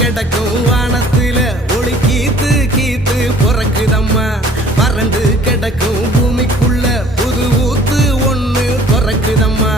கிடக்கும் வானத்துல ஒளி கீத்து கீத்து பொறக்குதம்மா வறண்டு கிடக்கும் பூமிக்குள்ள புது ஊத்து ஒண்ணு பொறக்குதம்மா